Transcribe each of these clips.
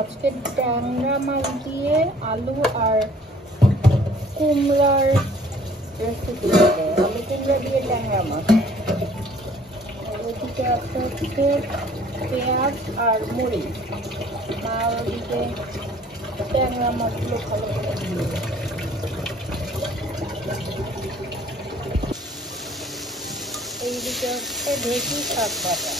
আজকে ট্যাংরা মাছ দিয়ে আলু আর কুমড়ার রেসিপি হবে। আলু কুমড়া দিয়ে ট্যাংরা মাছ। ওদিকে একটা হচ্ছে পেঁয়াজ আর মরিচ। আর ওদিকে ট্যাংরা মাছগুলো ভালো করে দিয়ে এইদিকে হচ্ছে ঢেঁকি শাক ভাজা।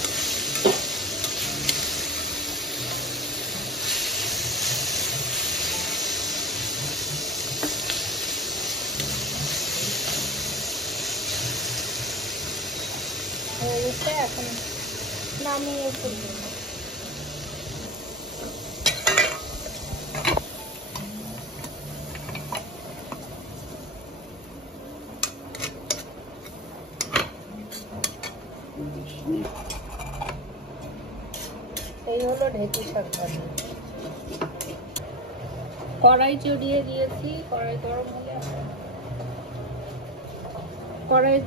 হয়ে গেছে, এখন নামিয়ে ফেলবো। এই হলো ঢেঁকি শাক ভাজা। কড়াই চড়িয়ে দিয়েছি, কড়াই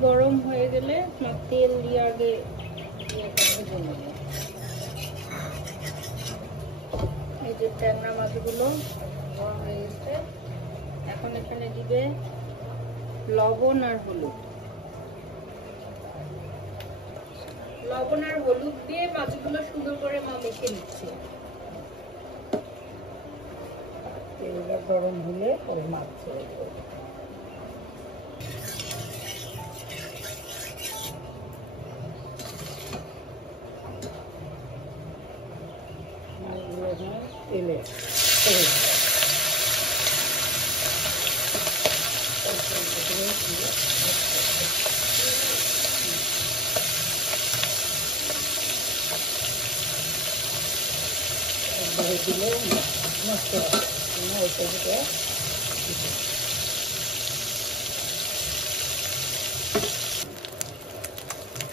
গরম হয়ে গেলে তেল দিয়ে আগে ভেজে নেব। এই যে ট্যাংরা মাছগুলো গরম হয়ে গেছে, এখন এখানে দিবে লবণ আর হলুদ। লবণ আর হলুদ দিয়ে মাছগুলো সুন্দর করে মেখে নিচ্ছে। তেলটা গরম হলে ওই মাছ ছেড়ে দেবো। তেলে দিলে নষ্ট হয়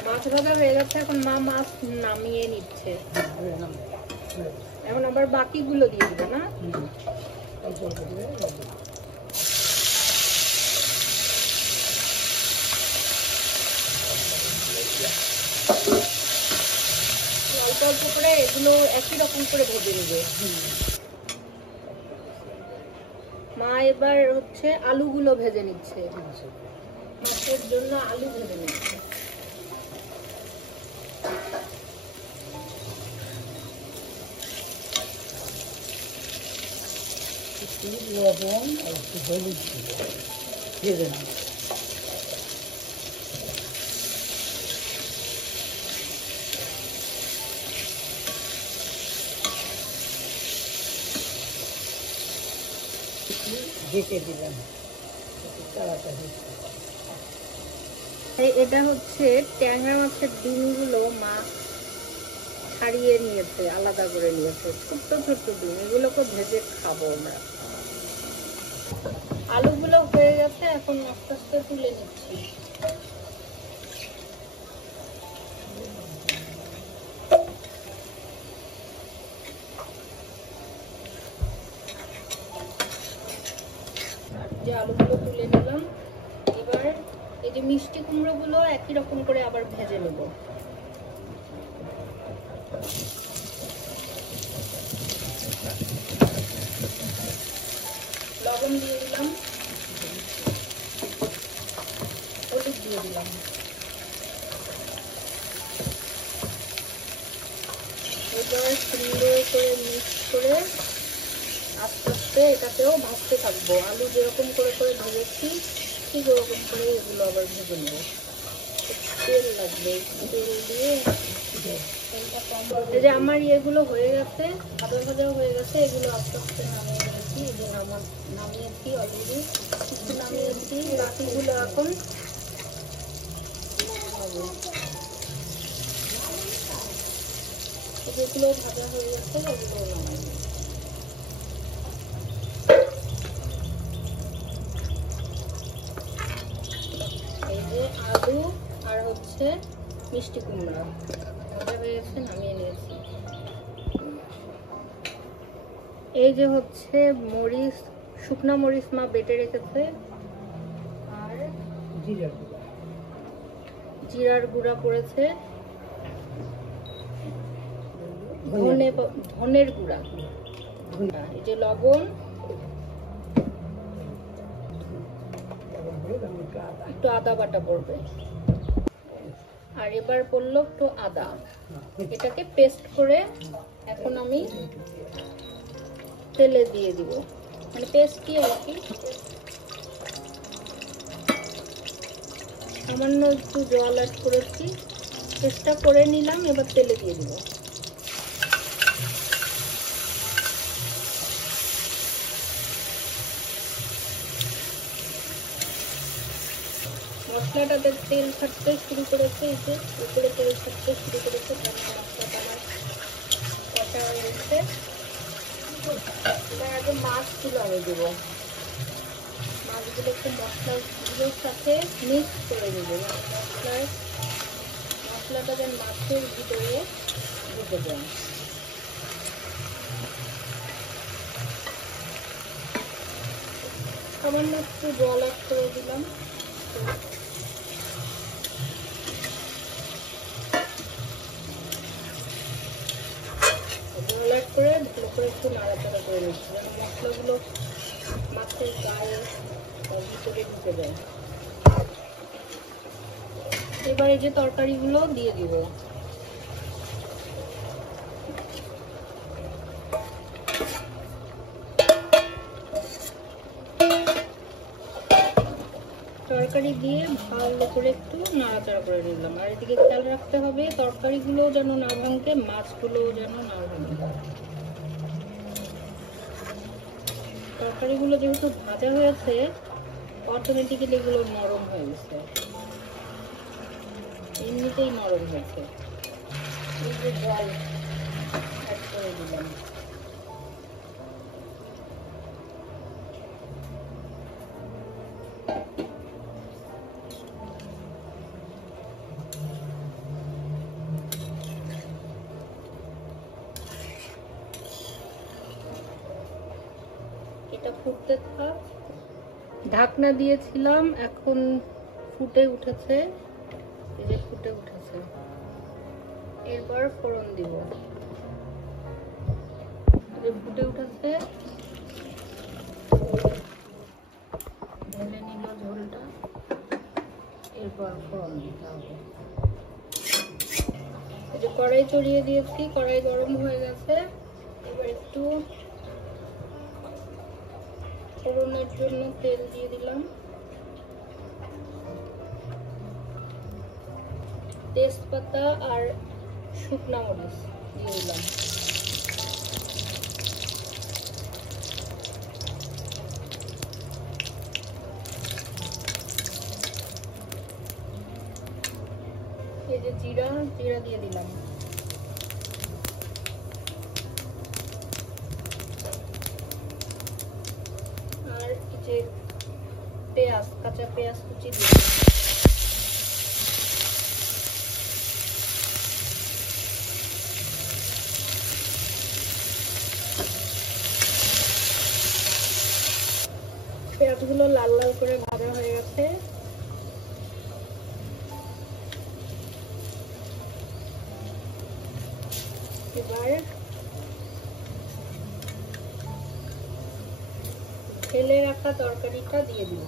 মাছ ভাজা হয়ে যাচ্ছে। এখন মা মাছ নামিয়ে নিচ্ছে। এখন আবার বাকিগুলো দিয়ে দিবে না? অল্প অল্প করে এগুলো একই রকম করে ভেজে নেবে। মা এবার হচ্ছে আলুগুলো ভেজে নিচ্ছে। মাছের জন্য আলু ভেজে নিচ্ছে। লবণ আর একটু হলুদ ভেজে নেব। ঢেকে দিলাম তাড়াতাড়ি। এটা হচ্ছে ট্যাংরা মাছের ডিমগুলো মা ছাড়িয়ে নিয়েছে, আলাদা করে নিয়েছে। ছোট্ট ছোট্ট ডিম, এগুলোকে ভেজে খাবো আমরা। আলুগুলো হয়ে গেছে, এখন আস্তে আস্তে তুলে নিচ্ছি। যে আলুগুলো তুলে নিলাম, এবার এই যে মিষ্টি কুমড়ো গুলো একই রকম করে আবার ভেজে নেব। লবণ দিয়ে দিলাম, হলুদ দিয়ে দিলাম। এবার সুন্দর করে মিক্স করে আস্তে আস্তে এটাতেও ভাজতে থাকবো। আলু যেরকম করে করে ভেজেছি ঠিক ওরকম করে এগুলো আবার ভেজে নেবো। তেল লাগবে, তেল দিয়ে এই যে আমার ইয়েগুলো হয়ে গেছে, ভাজা ভাজাও হয়ে গেছে। এগুলো আস্তে আস্তে নামিয়ে নিয়েছি। এই যে নামিয়েছি অলরেডি, কিছু নামিয়েছি। বাকিগুলো এখন যেগুলো ভাজা হয়ে গেছে ওগুলো নামাই। এই যে আলু আর হচ্ছে মিষ্টি কুমড়া ভাজা হয়ে গেছে, নামিয়ে নিয়েছি। এই যে হচ্ছে মরিচ, শুকনা মরিচ মা বেটে রেখেছে, আর জিরার গুঁড়া পড়েছে, ধনের গুঁড়া, এই যে লবণ, একটু আদা বাটা পড়বে, আর এবার পড়লো একটু আদা। এটাকে পেস্ট করে এখন আমি তেলে দিয়ে দিব, মানে পেস্ট কি আর কি। সামান্য একটু জল অ্যাড করেছি, পেস্টটা করে নিলাম, এবার তেলে দিয়ে দিব। মশলাটাতে তেল ছাড়তে শুরু করেছে, এই যে উপরে তেল ছাড়তে শুরু করেছে, মশলাটা আমার কষা হয়ে গেছে। এবার আগে মাছগুলো আমি দেবো, মাছগুলো একটু মশলাগুলোর সাথে মিক্স করে দেবো, মশলাটা যেন মাছের ভিতরে ঢুকে যায়। সামান্য একটু জল অ্যাড করে দিলাম, জল অ্যাড করে ভালো করে একটু নাড়াচাড়া করে নিচ্ছি যেন মশলাগুলো মাছের গায়ে ভিতরে ঢুকে যায়। এবার এই যে তরকারিগুলো দিয়ে দিব। তরকারি দিয়ে ভালো করে একটু নাড়াচাড়া করে নিলাম, আর এদিকে খেয়াল রাখতে হবে তরকারিগুলো যেন না ভাঙে, মাছগুলো যেন না ভাঙে। তরকারিগুলো যেহেতু ভাজা হয়েছে অটোমেটিক্যালি এগুলো নরম হয়ে গেছে, এমনিতেই নরম হয়েছে। এই যে জল অ্যাড করে দিলাম, এটা ফুটতে থাক। ঢাকনা দিয়েছিলাম, এখন ফুটে উঠেছে, এই যে ফুটে উঠেছে। এরপর ফোড়ন দিব, ফুটে উঠেছে, ঢেলে নিল ঝোলটা, এরপর ফোড়ন দিতে হবে। এই যে কড়াই চড়িয়ে দিয়েছি, কড়াই গরম হয়ে গেছে। এবার একটু ফোড়নের জন্য তেল দিয়ে দিলাম, তেজপাতা আর শুকনা মরিচ দিয়ে দিলাম। এই যে জিরা দিয়ে দিলাম, আর এই যে পেঁয়াজ, কাঁচা পেঁয়াজ কুচি দিয়ে দিলাম। পেঁয়াজগুলো লাল লাল করে ভাজা হয়ে গেছে। এবার ফেলে রাখা তরকারিটা দিয়ে দিব।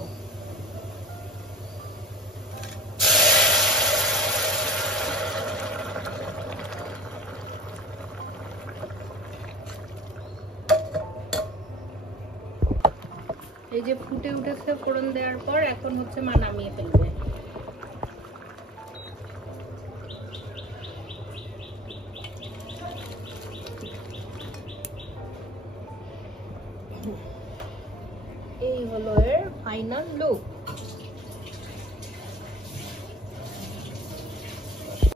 এই যে ফুটে উঠেছে ফোড়ন দেওয়ার পর, এখন হচ্ছে মা নামিয়ে ফেলবে। এই হলো এর ফাইনাল লুক।